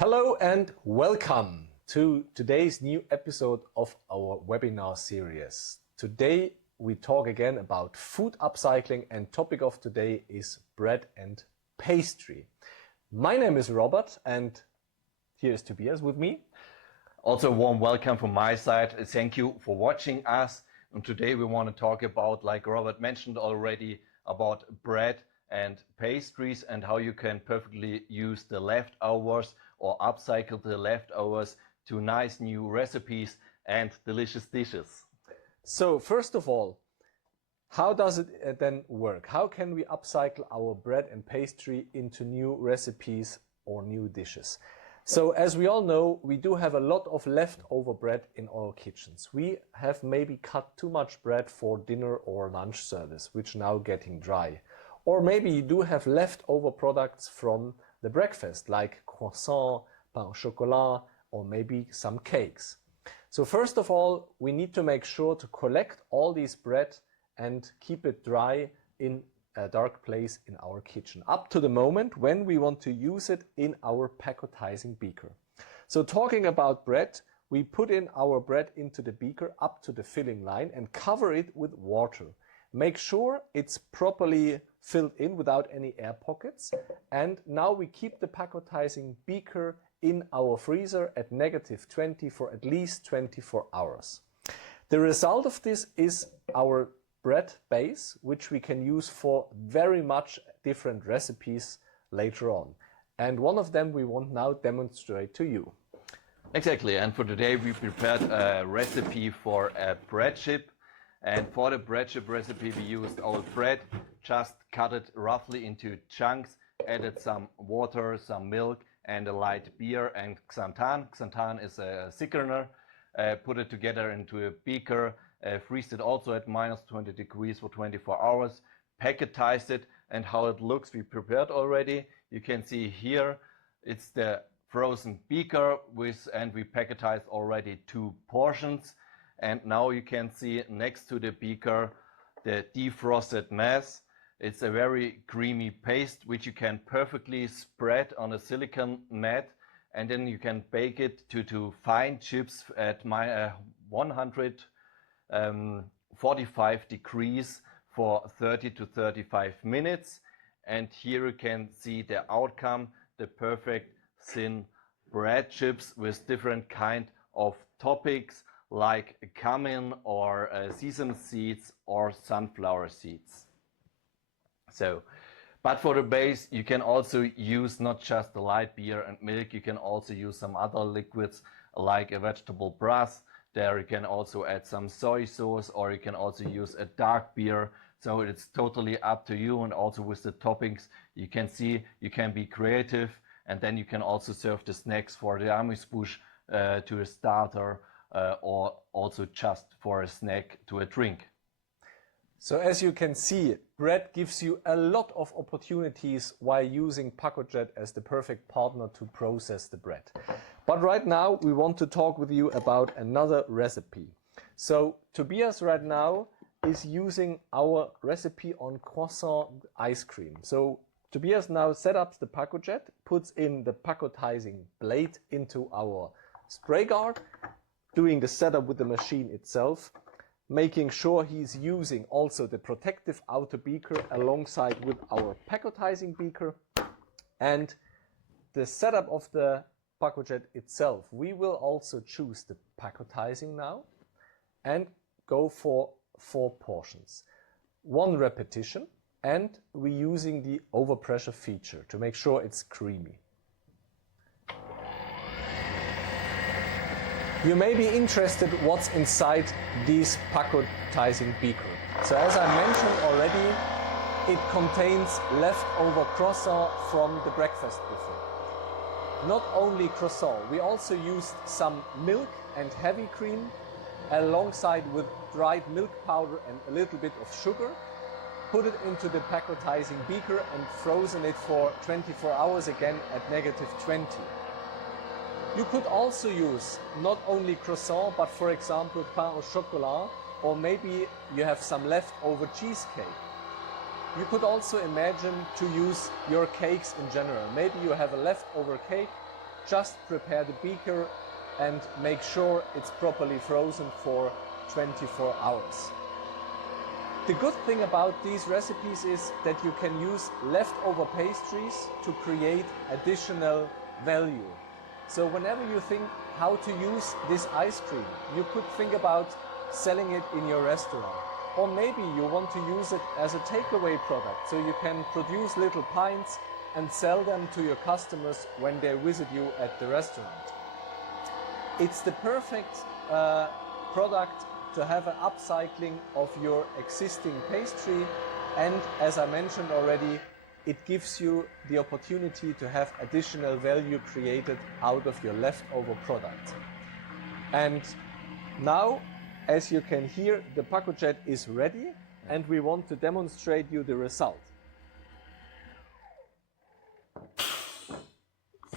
Hello and welcome to today's new episode of our webinar series. Today we talk again about food upcycling, and topic of today is bread and pastry. My name is Robert and here's Tobias with me. Also a warm welcome from my side. Thank you for watching us. And today we want to talk about, like Robert mentioned already, about bread and pastries and how you can perfectly use the leftovers or upcycle the leftovers to nice new recipes and delicious dishes. So first of all, how does it then work? How can we upcycle our bread and pastry into new recipes or new dishes? So as we all know, we do have a lot of leftover bread in our kitchens. We have maybe cut too much bread for dinner or lunch service, which now getting dry. Or maybe you do have leftover products from the breakfast, like croissant, pain au chocolat, or maybe some cakes. So first of all, we need to make sure to collect all these bread and keep it dry in a dark place in our kitchen, up to the moment when we want to use it in our pacotizing beaker. So talking about bread, we put in our bread into the beaker up to the filling line and cover it with water. Make sure it's properly filled in without any air pockets. And now we keep the pacotizing beaker in our freezer at -20 for at least 24 hours. The result of this is our bread base, which we can use for very much different recipes later on. And one of them we want now demonstrate to you. Exactly, and for today we prepared a recipe for a bread chip. And for the bread chip recipe we used old bread, just cut it roughly into chunks, added some water, some milk and a light beer and xanthan. Xanthan is a thickener. Put it together into a beaker, freeze it also at -20 degrees for 24 hours, packetize it, and how it looks we prepared already. You can see here it's the frozen beaker and we packetized already 2 portions. And now you can see next to the beaker the defrosted mass. It's a very creamy paste which you can perfectly spread on a silicone mat, and then you can bake it to fine chips at 145 degrees for 30 to 35 minutes. And here you can see the outcome, the perfect thin bread chips with different kind of toppings like cumin or sesame seeds or sunflower seeds. So, but for the base you can also use not just the light beer and milk, you can also use some other liquids like a vegetable broth. There you can also add some soy sauce, or you can also use a dark beer. So it's totally up to you, and also with the toppings you can see you can be creative, and then you can also serve the snacks for the amuse-bouche to a starter or also just for a snack to a drink. So as you can see, bread gives you a lot of opportunities while using Pacojet as the perfect partner to process the bread. But right now we want to talk with you about another recipe. So Tobias right now is using our recipe on croissant ice cream. So Tobias now set up the Pacojet, puts in the pacotizing blade into our spray guard, doing the setup with the machine itself, making sure he's using also the protective outer beaker alongside with our pacotizing beaker, and the setup of the Pacojet itself. We will also choose the pacotizing now and go for 4 portions. 1 repetition, and we're using the overpressure feature to make sure it's creamy. You may be interested what's inside this pacotizing beaker. So as I mentioned already, it contains leftover croissant from the breakfast buffet. Not only croissant, we also used some milk and heavy cream alongside with dried milk powder and a little bit of sugar. Put it into the pacotizing beaker and frozen it for 24 hours again at -20. You could also use not only croissant, but for example pain au chocolat, or maybe you have some leftover cheesecake. You could also imagine to use your cakes in general. Maybe you have a leftover cake just prepare the beaker and make sure it's properly frozen for 24 hours. The good thing about these recipes is that you can use leftover pastries to create additional value. So whenever you think how to use this ice cream, you could think about selling it in your restaurant. Or maybe you want to use it as a takeaway product, so you can produce little pints and sell them to your customers when they visit you at the restaurant. It's the perfect product to have an upcycling of your existing pastry, and as I mentioned already, it gives you the opportunity to have additional value created out of your leftover product. And now, as you can hear, the Pacojet is ready, and we want to demonstrate you the result.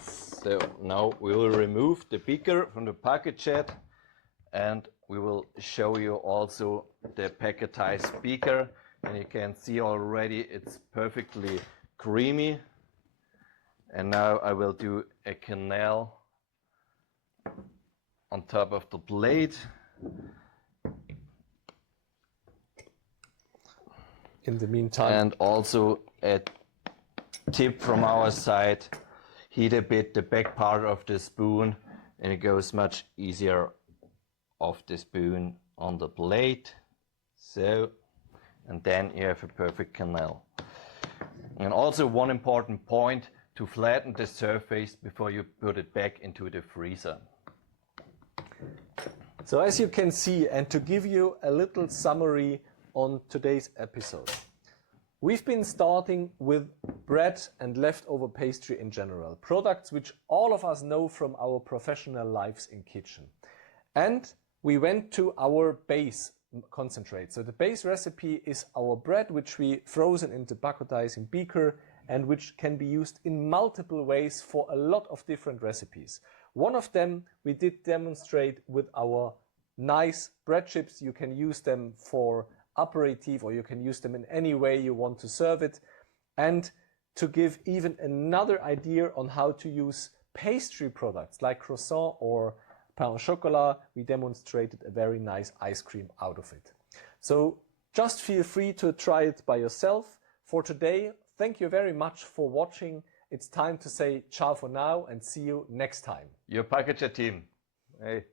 So now we will remove the beaker from the Pacojet, and we will show you also the packetized beaker, and you can see already it's perfectly creamy. And now I will do a canal on top of the plate. In the meantime, and also a tip from our side, heat a bit the back part of the spoon, and it goes much easier off the spoon on the plate. So, and then you have a perfect canal. And also one important point, to flatten the surface before you put it back into the freezer. So as you can see, and to give you a little summary on today's episode, we've been starting with bread and leftover pastry in general, products which all of us know from our professional lives in kitchen. And we went to our base concentrate. So the base recipe is our bread, which we frozen into packetizing beaker and which can be used in multiple ways for a lot of different recipes. One of them we did demonstrate with our nice bread chips. You can use them for aperitif, or you can use them in any way you want to serve it. And to give even another idea on how to use pastry products like croissant or pain au chocolat, we demonstrated a very nice ice cream out of it. So just feel free to try it by yourself. For today, thank you very much for watching. It's time to say ciao for now and see you next time. Your Pacojet team. Hey.